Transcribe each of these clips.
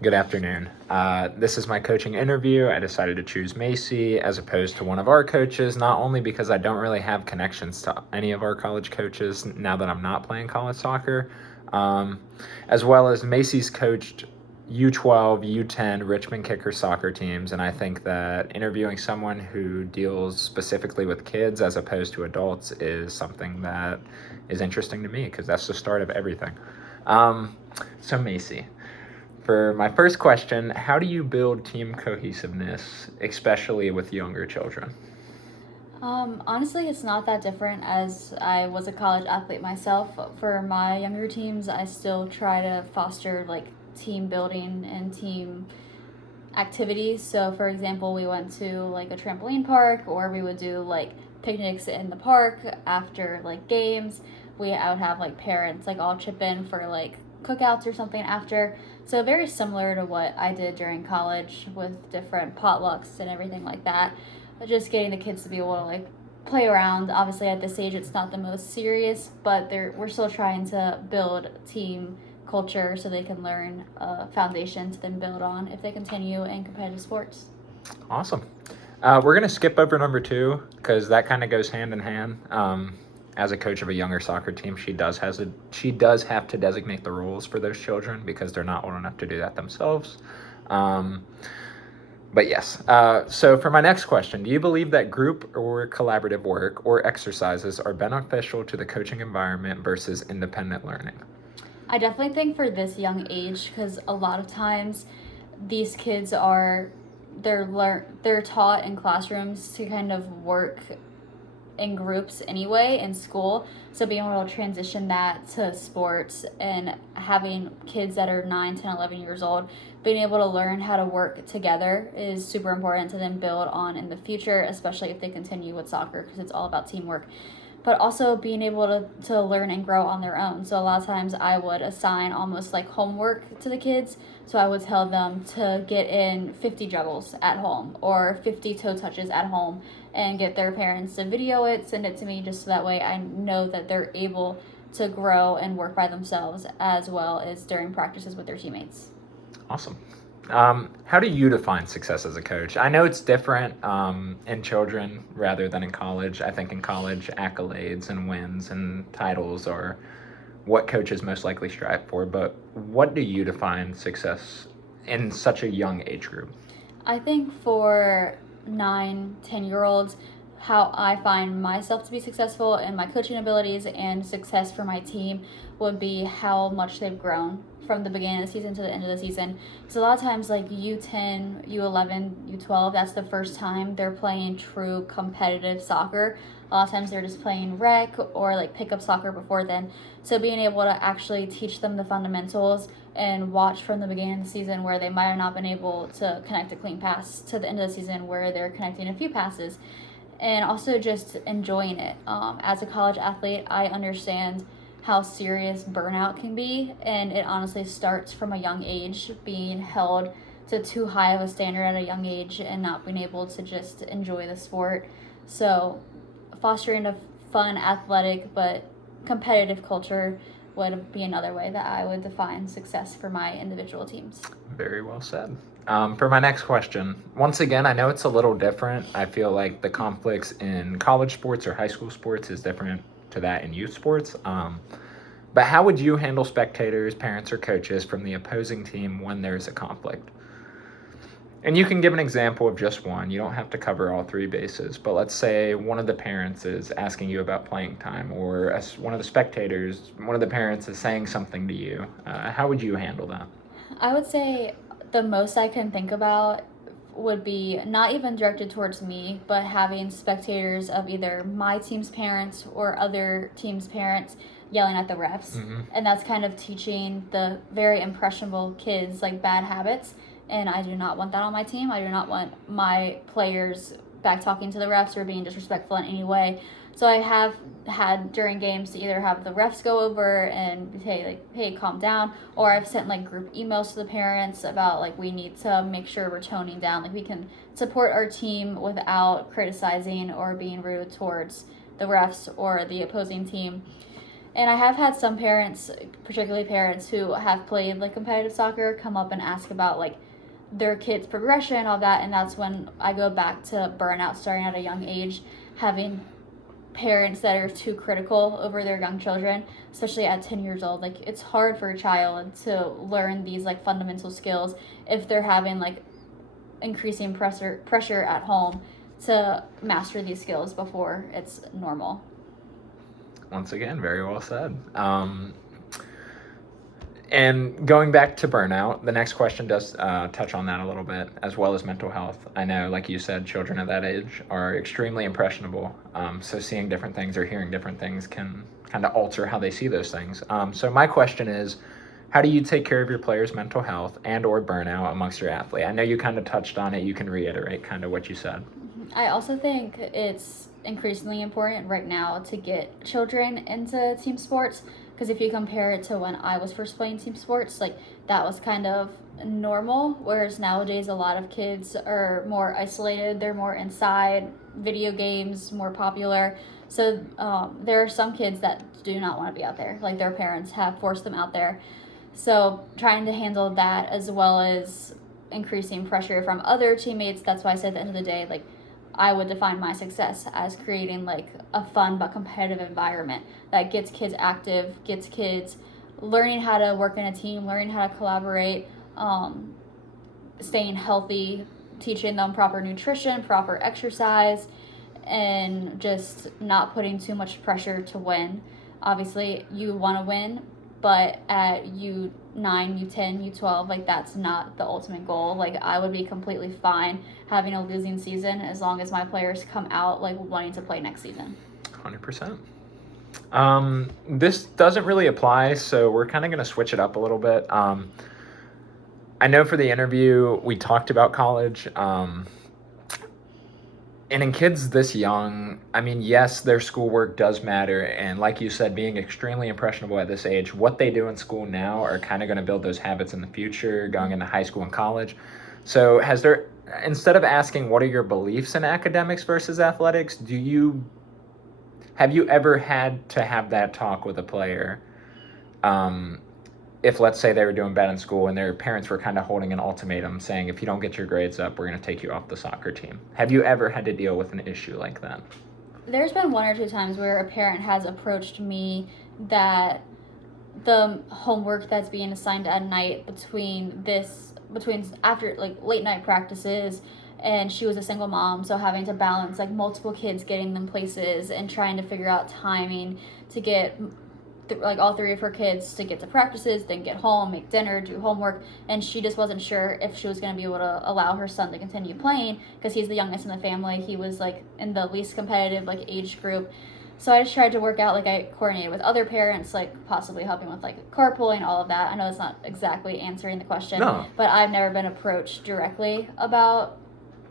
Good afternoon. This is my coaching interview. I decided to choose Maci as opposed to one of our coaches, not only because I don't really have connections to any of our college coaches now that I'm not playing college soccer, um, as well as Maci's coached U12, U10 Richmond Kickers soccer teams, and I think that interviewing someone who deals specifically with kids as opposed to adults is something that is interesting to me because that's the start of everything. So Maci. For my first question, how do you build team cohesiveness, especially with younger children? Honestly, it's not that different as I was a college athlete myself. For my younger teams, I still try to foster like team building and team activities. So, for example, we went to like a trampoline park, or we would do like picnics in the park after like games. I would have like parents like all chip in for like cookouts or something after. So, very similar to what I did during college with different potlucks and everything like that. Just getting the kids to be able to like play around. Obviously, at this age, it's not the most serious, but we're still trying to build team culture so they can learn a foundation to then build on if they continue in competitive sports. Awesome. We're going to skip over number two because that kind of goes hand in hand. As a coach of a younger soccer team, she does have to designate the rules for those children because they're not old enough to do that themselves. Um, but yes. So for my next question, do you believe that group or collaborative work or exercises are beneficial to the coaching environment versus independent learning? I definitely think for this young age, because a lot of times these kids are they're taught in classrooms to kind of work in groups anyway in school. So being able to transition that to sports and having kids that are 9, 10, 11 years old, being able to learn how to work together is super important to then build on in the future, especially if they continue with soccer because it's all about teamwork. But also being able to learn and grow on their own. So a lot of times I would assign almost like homework to the kids. So I would tell them to get in 50 juggles at home or 50 toe touches at home and get their parents to video it, send it to me just so that way I know that they're able to grow and work by themselves as well as during practices with their teammates. Awesome. How do you define success as a coach? I know it's different in children rather than in college. I think in college, accolades and wins and titles are what coaches most likely strive for. But what do you define success in such a young age group? I think for 9, 10 year olds, how I find myself to be successful in my coaching abilities and success for my team would be how much they've grown from the beginning of the season to the end of the season. Because a lot of times, like U10, U11, U12, that's the first time they're playing true competitive soccer. A lot of times they're just playing rec or like pickup soccer before then. So being able to actually teach them the fundamentals and watch from the beginning of the season where they might have not been able to connect a clean pass to the end of the season where they're connecting a few passes and also just enjoying it. As a college athlete, I understand how serious burnout can be, and it honestly starts from a young age, being held to too high of a standard at a young age and not being able to just enjoy the sport. So, fostering a fun, athletic, but competitive culture would be another way that I would define success for my individual teams. Very well said. For my next question, once again, I know it's a little different. I feel like the conflicts in college sports or high school sports is different to that in youth sports. But how would you handle spectators, parents, or coaches from the opposing team when there's a conflict? And you can give an example of just one. You don't have to cover all three bases. But let's say one of the parents is asking you about playing time, or as one of the spectators, one of the parents is saying something to you. How would you handle that? I would say the most I can think about would be not even directed towards me, but having spectators of either my team's parents or other team's parents yelling at the refs. Mm-hmm. And that's kind of teaching the very impressionable kids like bad habits. And I do not want that on my team. I do not want my players back talking to the refs or being disrespectful in any way. So I have had during games to either have the refs go over and say like, "Hey, calm down," or I've sent like group emails to the parents about like we need to make sure we're toning down. Like we can support our team without criticizing or being rude towards the refs or the opposing team. And I have had some parents, particularly parents who have played like competitive soccer, come up and ask about like their kids' progression, all that, and that's when I go back to burnout starting at a young age, having parents that are too critical over their young children, especially at 10 years old. Like, it's hard for a child to learn these like fundamental skills if they're having like increasing pressure at home to master these skills before it's normal. Once again, very well said. And going back to burnout, the next question does touch on that a little bit, as well as mental health. I know, like you said, children at that age are extremely impressionable. So seeing different things or hearing different things can kind of alter how they see those things. So my question is, how do you take care of your players' mental health and or burnout amongst your athlete? I know you kind of touched on it. You can reiterate kind of what you said. I also think it's increasingly important right now to get children into team sports, because if you compare it to when I was first playing team sports, like that was kind of normal, whereas nowadays a lot of kids are more isolated, they're more inside, video games more popular. So there are some kids that do not want to be out there, like their parents have forced them out there. So trying to handle that as well as increasing pressure from other teammates, that's why I said at the end of the day, like I would define my success as creating like a fun but competitive environment that gets kids active, gets kids learning how to work in a team, learning how to collaborate, staying healthy, teaching them proper nutrition, proper exercise, and just not putting too much pressure to win. Obviously, you want to win, but at U9, U10, U12, like that's not the ultimate goal. Like I would be completely fine having a losing season as long as my players come out like wanting to play next season. 100%. This doesn't really apply, so we're kind of going to switch it up a little bit. I know for the interview we talked about college. And in kids this young, I mean, yes, their schoolwork does matter. And like you said, being extremely impressionable at this age, what they do in school now are kind of going to build those habits in the future, going into high school and college. So instead of asking what are your beliefs in academics versus athletics, have you ever had to have that talk with a player? If let's say they were doing bad in school and their parents were kind of holding an ultimatum saying, if you don't get your grades up, we're going to take you off the soccer team. Have you ever had to deal with an issue like that? There's been one or two times where a parent has approached me that the homework that's being assigned at night between after like late night practices, and she was a single mom, so having to balance like multiple kids, getting them places and trying to figure out timing to get like all three of her kids to get to practices, then get home, make dinner, do homework, and she just wasn't sure if she was going to be able to allow her son to continue playing because he's the youngest in the family. He was like in the least competitive like age group. So I just tried to work out, like I coordinated with other parents, like possibly helping with like carpooling, all of that. I know it's not exactly answering the question, No. but I've never been approached directly about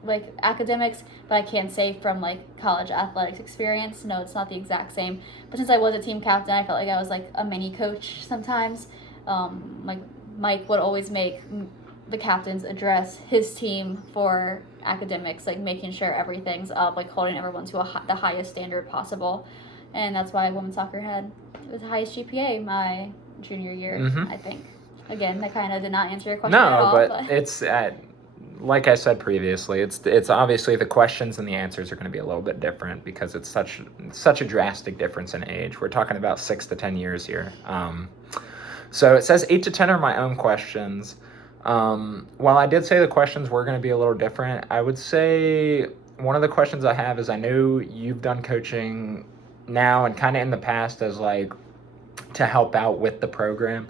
like academics, but I can say from like college athletics experience, no, it's not the exact same. But since I was a team captain, I felt like I was like a mini coach sometimes. Like Mike would always make the captains address his team for academics, like making sure everything's up, like holding everyone to the highest standard possible. And that's why women's soccer had the highest GPA my junior year, I think. Again, that kind of did not answer your question at all. No, but it's like I said previously, it's obviously the questions and the answers are going to be a little bit different because it's such a drastic difference in age. We're talking about 6 to 10 years here. So it says 8 to 10 are my own questions. While I did say the questions were going to be a little different, I would say one of the questions I have is I know you've done coaching now and kind of in the past as like to help out with the program.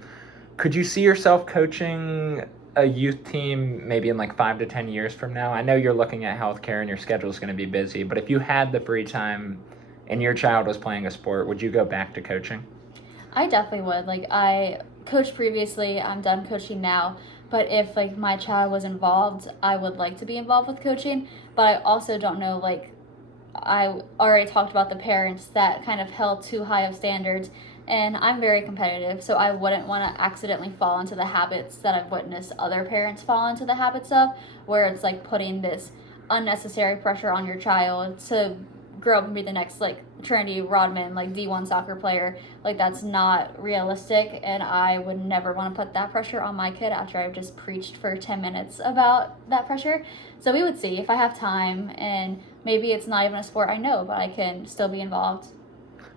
Could you see yourself coaching a youth team maybe in like 5 to 10 years from now? I know you're looking at healthcare and your schedule is going to be busy, but if you had the free time and your child was playing a sport, would you go back to coaching? I definitely would. Like I coached previously, I'm done coaching now. But if like my child was involved, I would like to be involved with coaching. But I also don't know, like I already talked about the parents that kind of held too high of standards, and I'm very competitive, so I wouldn't want to accidentally fall into the habits that I've witnessed other parents fall into the habits of, where it's like putting this unnecessary pressure on your child to grow up and be the next like Trinity Rodman, like D1 soccer player. Like, that's not realistic, and I would never want to put that pressure on my kid after I've just preached for 10 minutes about that pressure. So we would see if I have time, and maybe it's not even a sport I know, but I can still be involved.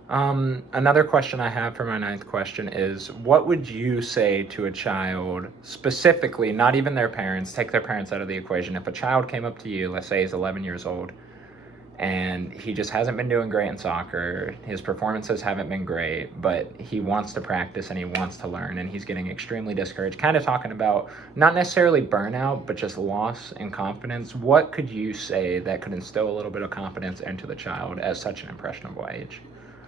Another question I have for my ninth question is, what would you say to a child, specifically, not even their parents, take their parents out of the equation. If a child came up to you, let's say he's 11 years old, and he just hasn't been doing great in soccer, his performances haven't been great, but he wants to practice and he wants to learn, and he's getting extremely discouraged, kind of talking about not necessarily burnout, but just loss in confidence, what could you say that could instill a little bit of confidence into the child at such an impressionable age?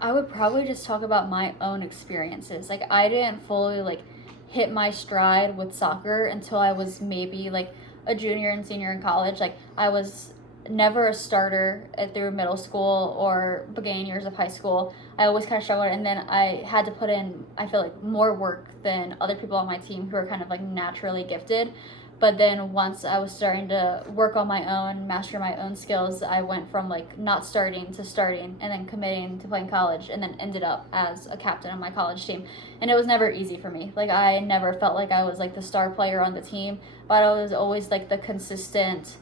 I would probably just talk about my own experiences. Like, I didn't fully like hit my stride with soccer until I was maybe like a junior and senior in college. Like, I was never a starter through middle school or beginning years of high school. I always kind of struggled, and then I had to put in, I feel like, more work than other people on my team who are kind of like naturally gifted. But then once I was starting to work on my own, master my own skills, I went from like not starting to starting, and then committing to playing college, and then ended up as a captain on my college team. And it was never easy for me. Like, I never felt like I was like the star player on the team, but I was always like the consistent,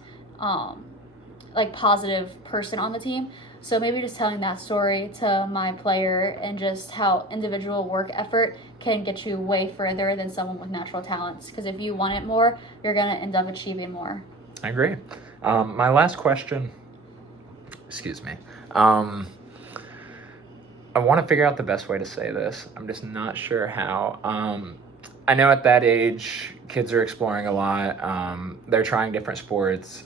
like, positive person on the team. So maybe just telling that story to my player, and just how individual work effort can get you way further than someone with natural talents. Because if you want it more, you're going to end up achieving more. I agree. My last question, excuse me. I want to figure out the best way to say this. I'm just not sure how. I know at that age, kids are exploring a lot. They're trying different sports.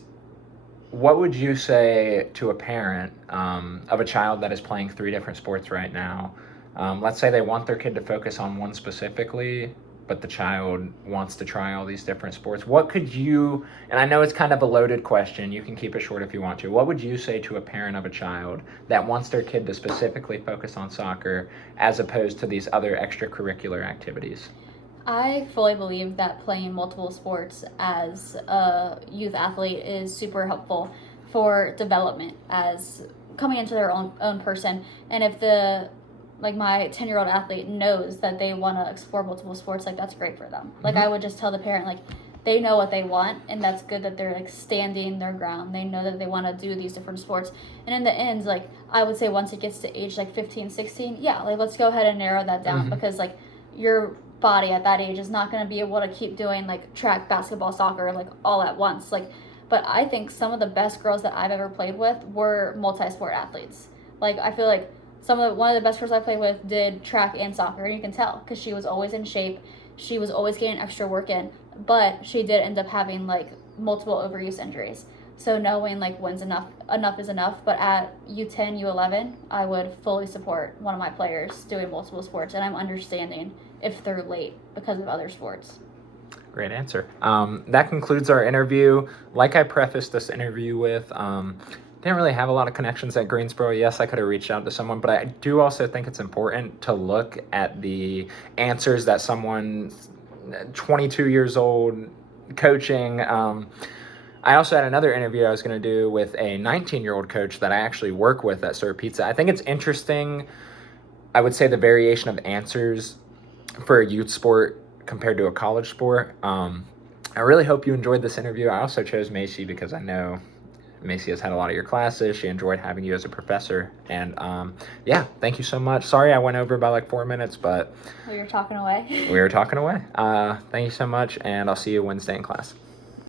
What would you say to a parent of a child that is playing 3 different sports right now? Let's say they want their kid to focus on one specifically, but the child wants to try all these different sports. What could you, and I know it's kind of a loaded question, you can keep it short if you want to, what would you say to a parent of a child that wants their kid to specifically focus on soccer as opposed to these other extracurricular activities? I fully believe that playing multiple sports as a youth athlete is super helpful for development as coming into their own person. And if the like my 10-year-old athlete knows that they want to explore multiple sports, like, that's great for them. Like, I would just tell the parent, like, they know what they want, and that's good that they're like standing their ground. They know that they want to do these different sports. And in the end, like, I would say once it gets to age like 15, 16, yeah, like, let's go ahead and narrow that down, because like your body at that age is not going to be able to keep doing like track, basketball, soccer, like, all at once. Like, but I think some of the best girls that I've ever played with were multi-sport athletes. Like, I feel like one of the best girls I played with did track and soccer, and you can tell because she was always in shape. She was always getting extra work in, but she did end up having like multiple overuse injuries. So knowing like when's enough is enough. But at U10, U11, I would fully support one of my players doing multiple sports, and I'm understanding if they're late because of other sports. Great answer. That concludes our interview. Like I prefaced this interview with, didn't really have a lot of connections at Greensboro. Yes, I could have reached out to someone, but I do also think it's important to look at the answers that someone 22 years old coaching. I also had another interview I was going to do with a 19-year-old coach that I actually work with at Sir Pizza. I think it's interesting, I would say, the variation of answers for a youth sport compared to a college sport. I really hope you enjoyed this interview. I also chose Maci because I know Maci has had a lot of your classes. She enjoyed having you as a professor. And yeah, thank you so much. Sorry I went over by like 4 minutes, but We were talking away. we were talking away. Thank you so much, and I'll see you Wednesday in class.